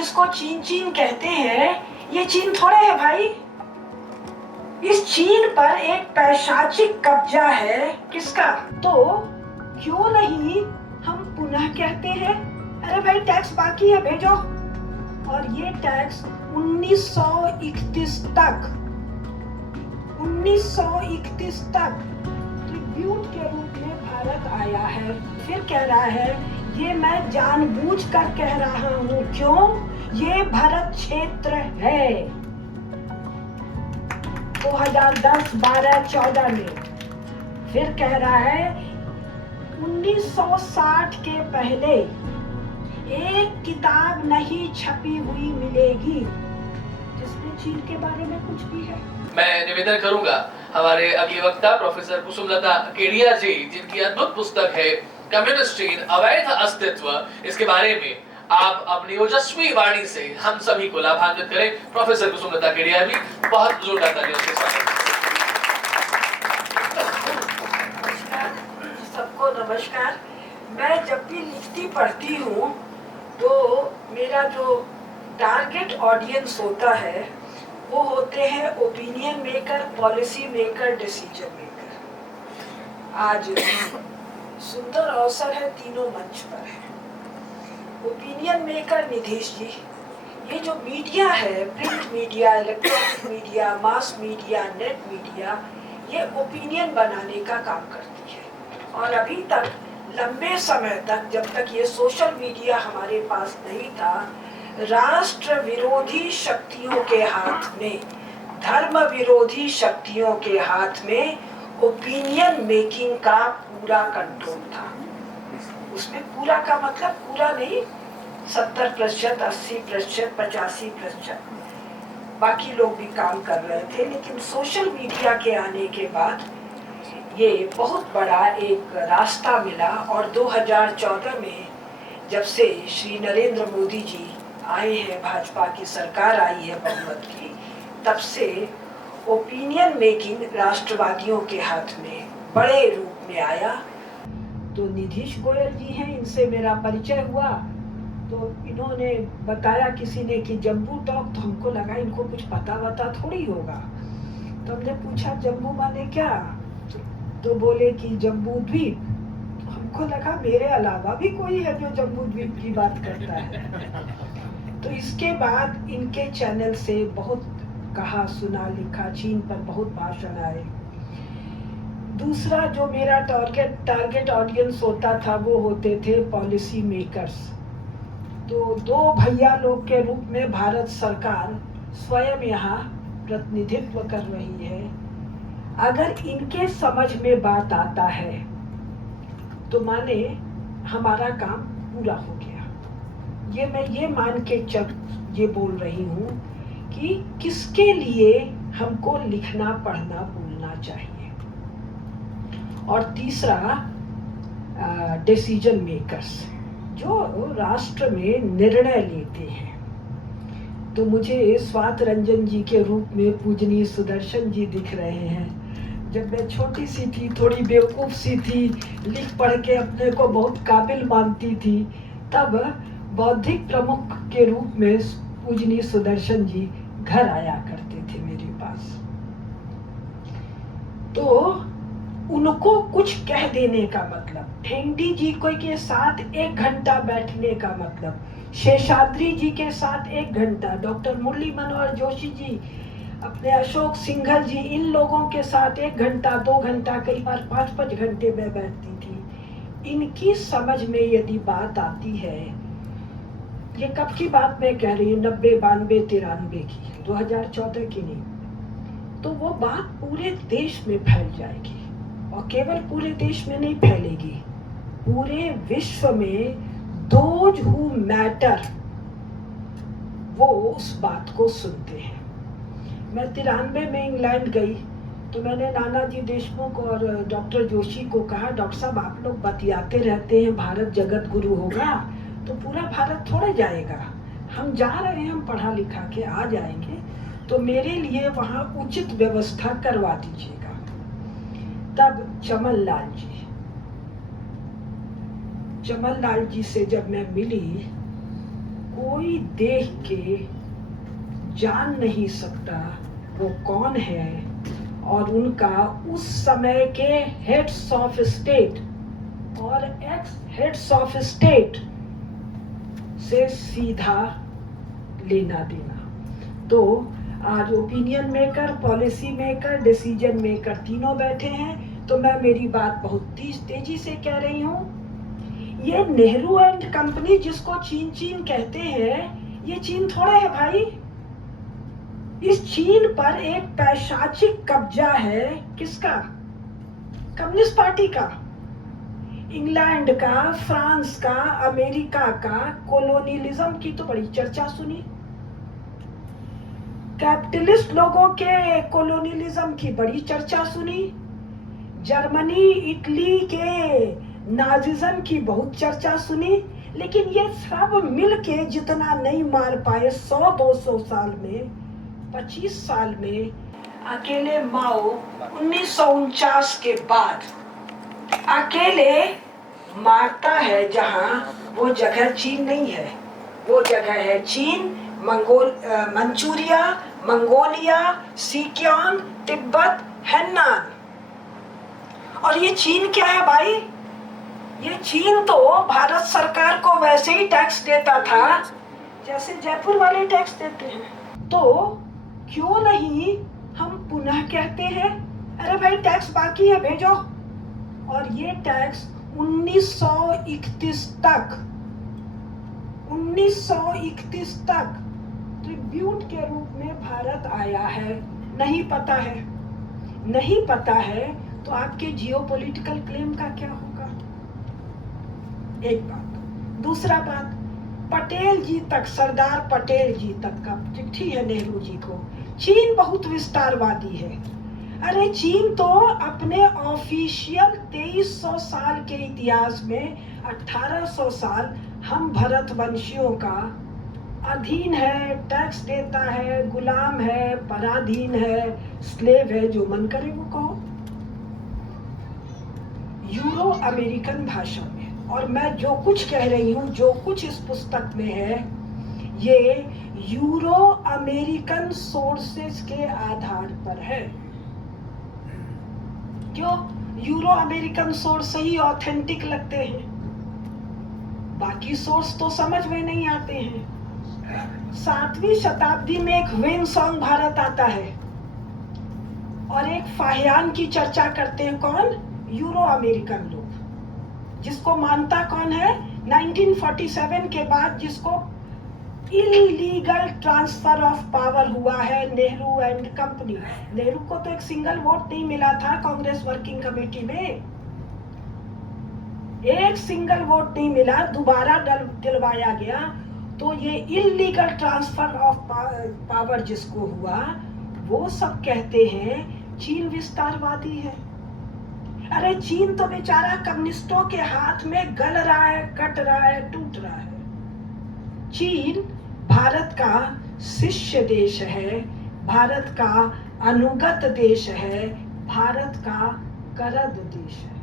जिसको चीन चीन कहते हैं, ये चीन थोड़े है भाई। इस चीन पर एक पैशाचिक कब्जा है। किसका? तो क्यों नहीं हम पुनः कहते हैं, अरे भाई टैक्स बाकी है, भेजो। और ये टैक्स 1931 तक ट्रिब्यूट के रूप में भारत आया है। फिर कह रहा है ये मैं जानबूझकर कह रहा हूँ। क्यों? ये भारत क्षेत्र है। 2010, 12, 14 में फिर कह रहा है 1960 के पहले एक किताब नहीं छपी हुई मिलेगी जिसमें चीन के बारे में कुछ भी है। मैं निवेदन करूंगा हमारे अगले वक्ता प्रोफेसर कुसुमलता केडिया जी, जिनकी अद्भुत पुस्तक है कम्युनिस्ट चीन अवैध अस्तित्व, इसके बारे में आप अपनी ओजस्वी वाणी से हम सभी को लाभान्वित करें। प्रोफेसर कुसुमलता केडिया भी बहुत जोरदार तालियों से स्वागत। सबको नमस्कार। मैं जब भी लिखती पढ़ती हूँ तो मेरा जो टारगेट ऑडियंस होता है वो होते हैं opinion maker, policy maker, decision maker. आज सुंदर अवसर है, तीनों मंच पर है। ओपिनियन मेकर निधीश जी, ये जो मीडिया है, print media, electronic media, mass media, net media, ये ओपिनियन बनाने का काम करती है। और अभी तक लंबे समय तक, जब तक ये सोशल मीडिया हमारे पास नहीं था, राष्ट्र विरोधी शक्तियों के हाथ में, धर्म विरोधी शक्तियों के हाथ में ओपिनियन मेकिंग का पूरा कंट्रोल था। उसमें पूरा का मतलब पूरा नहीं, 70%, 80%, 85%, बाकी लोग भी काम कर रहे थे। लेकिन सोशल मीडिया के आने के बाद ये बहुत बड़ा एक रास्ता मिला। और 2014 में जब से श्री नरेंद्र मोदी जी आए हैं, भाजपा की सरकार आई है बहुमत की, तब से ओपिनियन मेकिंग राष्ट्रवादियों के हाथ में बड़े रूप में आया। तो निधीश गोयल जी हैं, इनसे मेरा परिचय हुआ तो इन्होंने बताया किसी ने कि जम्बू टॉक, तो हमको लगा इनको कुछ पता थोड़ी होगा। तो हमने पूछा जम्बू माने क्या? तो बोले कि जम्बू द्वीप। हमको लगा मेरे अलावा भी कोई है जो जम्बू द्वीप की बात करता है। तो इसके बाद इनके चैनल से बहुत कहा, सुना, लिखा, चीन पर बहुत भाषण आए। दूसरा जो मेरा टारगेट ऑडियंस होता था वो होते थे पॉलिसी मेकर्स। तो दो भैया लोग के रूप में भारत सरकार स्वयं यहाँ प्रतिनिधित्व कर रही है। अगर इनके समझ में बात आता है तो माने हमारा काम पूरा हो गया। मैं ये मान के ये बोल रही हूँ कि किसके लिए हमको लिखना, पढ़ना, बोलना चाहिए। और तीसरा डिसीजन मेकर्स, जो राष्ट्र में निर्णय लेते हैं। तो मुझे स्वात रंजन जी के रूप में पूजनीय सुदर्शन जी दिख रहे हैं। जब मैं छोटी सी थी, थोड़ी बेवकूफ़ सी थी, लिख पढ़ के अपने को बहुत काबिल मानती थी, तब बौद्धिक प्रमुख के रूप में पूजनीय सुदर्शन जी घर आया करते थे मेरे पास। तो उनको कुछ कह देने का मतलब, ठेंगड़ी जी को के साथ 1 घंटा बैठने का मतलब, शेषाद्री जी के साथ 1 घंटा, डॉक्टर मुरली मनोहर जोशी जी, अपने अशोक सिंघल जी, इन लोगों के साथ 1 घंटा, 2 घंटा, कई बार 5-5 घंटे में बैठती थी। इनकी समझ में यदि बात आती है, ये कब की बात मैं कह रही हूँ, 90, 92, 93 की, 2014 की नहीं, तो वो बात पूरे देश में फैल जाएगी। और केवल पूरे देश में नहीं फैलेगी, पूरे विश्व में दोज हु मैटर वो उस बात को सुनते हैं। मैं 93 में इंग्लैंड गई तो मैंने नानाजी देशमुख और डॉक्टर जोशी को कहा, डॉक्टर साहब आप लोग बतियाते रहते हैं भारत जगत गुरु होगा, तो पूरा भारत थोड़े जाएगा, हम जा रहे हैं, हम पढ़ा लिखा के आ जाएंगे, तो मेरे लिए वहाँ उचित व्यवस्था करवा दीजिएगा। तब चमन लाल जी से जब मैं मिली, कोई देख के जान नहीं सकता वो कौन है, और उनका उस समय के हेड्स ऑफ स्टेट और एक्स हेड्स ऑफ स्टेट से सीधा लेना देना। तो आज opinion maker, policy maker, decision maker तीनों बैठे हैं। तो मैं मेरी बात बहुत तेजी से कह रही हूँ। ये नेहरू एंड कंपनी जिसको चीन चीन कहते हैं, ये चीन थोड़ा है भाई। इस चीन पर एक पैशाचिक कब्जा है। किसका? कम्युनिस्ट पार्टी का, इंग्लैंड का, फ्रांस का, अमेरिका का। कोलोनियलिज्म की तो बड़ी चर्चा सुनी, कैपिटलिस्ट लोगों के कोलोनियलिज्म की बड़ी चर्चा सुनी, जर्मनी इटली के नाजिज्म की बहुत चर्चा सुनी, लेकिन ये सब मिलके जितना नहीं मार पाए 100-200 साल में, 25 साल में, अकेले माओ 1949 के बाद अकेले मारता है। जहां वो जगह चीन नहीं है, वो जगह है चीन, मंचूरिया, मंगोलिया, सिकियोंग, तिब्बत, हेन्नान। और ये चीन क्या है भाई? ये चीन तो भारत सरकार को वैसे ही टैक्स देता था जैसे जयपुर वाले टैक्स देते हैं। तो क्यों नहीं हम पुनः कहते हैं, अरे भाई टैक्स बाकी है, भेजो। और ये टैक्स 1931 तक ट्रिब्यूट के रूप में भारत आया है। नहीं पता है तो आपके जियोपॉलिटिकल क्लेम का क्या होगा? एक बात। दूसरा बात, पटेल जी तक, सरदार पटेल जी तक का चिट्ठी है नेहरू जी को। चीन बहुत विस्तारवादी है। अरे चीन तो अपने ऑफिशियल 2300 साल के इतिहास में 1800 साल हम भरतवंशियों का अधीन है, टैक्स देता है, गुलाम है, पराधीन है, स्लेव है, जो मन करे वो कहो, यूरो अमेरिकन भाषा में। और मैं जो कुछ कह रही हूँ, जो कुछ इस पुस्तक में है, ये यूरो अमेरिकन सोर्सेस के आधार पर है। क्यों? यूरो अमेरिकन सोर्स ही ऑथेंटिक लगते हैं, बाकी सोर्स तो समझ में नहीं आते हैं। 7वीं शताब्दी में एक वेन सॉन्ग भारत आता है और एक फाहियान की चर्चा करते हैं। कौन? यूरो अमेरिकन लोग। जिसको मानता कौन है? 1947 के बाद जिसको इलीगल ट्रांसफर ऑफ पावर हुआ है, नेहरू एंड कंपनी। नेहरू को तो एक सिंगल वोट नहीं मिला था कांग्रेस वर्किंग कमेटी में, एक सिंगल वोट नहीं मिला, दोबारा दिलवाया गया। तो ये इलीगल ट्रांसफर ऑफ पावर जिसको हुआ, वो सब कहते हैं चीन विस्तारवादी है। अरे चीन तो बेचारा कम्युनिस्टों के हाथ में गल रहा है, कट रहा है, टूट रहा है। चीन भारत का शिष्य देश है, भारत का अनुगत देश है, भारत का करद देश है।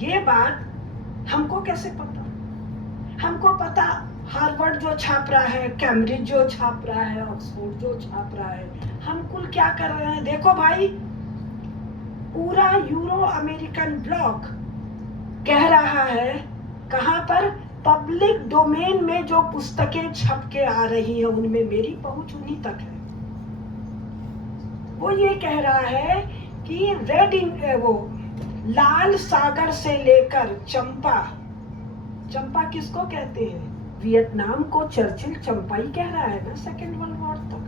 ये बात हमको कैसे पता? हमको पता हार्वर्ड जो छाप रहा है, कैम्ब्रिज जो छाप रहा है, ऑक्सफोर्ड जो छाप रहा है। हम कुल क्या कर रहे हैं? देखो भाई, पूरा यूरो अमेरिकन ब्लॉक कह रहा है, कहां पर? पब्लिक डोमेन में जो पुस्तकें छप के आ रही हैं, उनमें मेरी पहुंच उन्हीं तक है। वो ये कह रहा है कि वो लाल सागर से लेकर चंपा किसको कहते हैं? वियतनाम को चर्चिल चंपा ही कह रहा है ना, सेकेंड वर्ल्ड वॉर तक।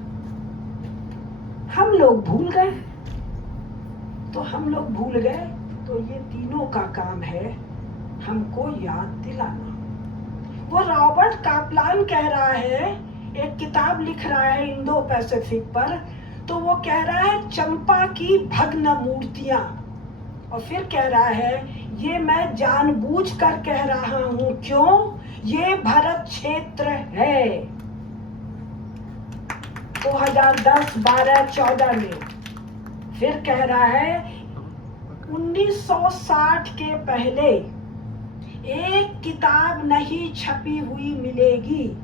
हम लोग भूल गए, तो ये तीनों का काम है हमको याद दिलाना। वो रॉबर्ट कापलान कह रहा है, एक किताब लिख रहा है इंडो पैसिफिक पर, तो वो कह रहा है चंपा की भग्न मूर्तियां, और फिर कह रहा है ये मैं जानबूझकर कह रहा हूं। क्यों? ये भारत क्षेत्र है। 2010, 12, 14 में फिर कह रहा है 1960 के पहले एक किताब नहीं छपी हुई मिलेगी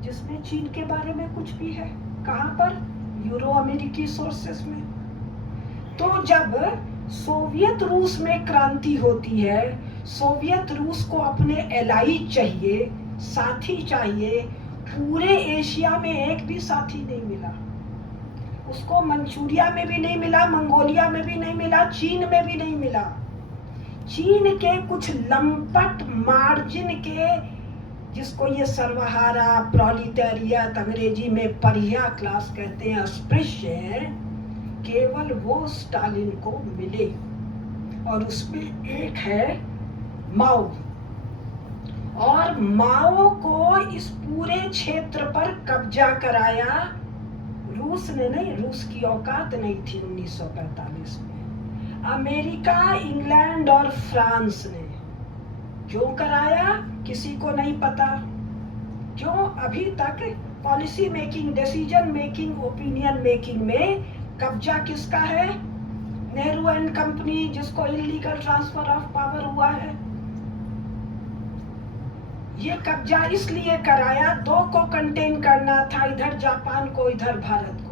जिसमें चीन के बारे में कुछ भी है। कहाँ पर? यूरो अमेरिकी सोर्सेस में। तो जब सोवियत रूस में क्रांति होती है, सोवियत रूस को अपने एलाई चाहिए, साथी चाहिए। पूरे एशिया में एक भी साथी नहीं मिला उसको। मंचूरिया में भी नहीं मिला, मंगोलिया में भी नहीं मिला, चीन में भी नहीं मिला। चीन के कुछ लंपट मार्जिन के, जिसको ये सर्वहारा, प्रोलिटेरियत, अंग्रेजी में परिया क्लास कहते हैं, अस्पृश्य हैं, केवल वो स्टालिन को मिले। और उसमें एक है माओ। और माओ को इस पूरे क्षेत्र पर कब्जा कराया रूस ने नहीं। रूस की औकात नहीं थी 1945 में। अमेरिका, इंग्लैंड और फ्रांस ने। क्यों कराया किसी को नहीं पता। क्यों? अभी तक policy making, decision making, opinion making में कब्जा किसका है? नेहरू एंड कंपनी, जिसको इलीगल ट्रांसफर ऑफ पावर हुआ है। ये कब्जा इसलिए कराया, दो को कंटेन करना था, इधर जापान को, इधर भारत को।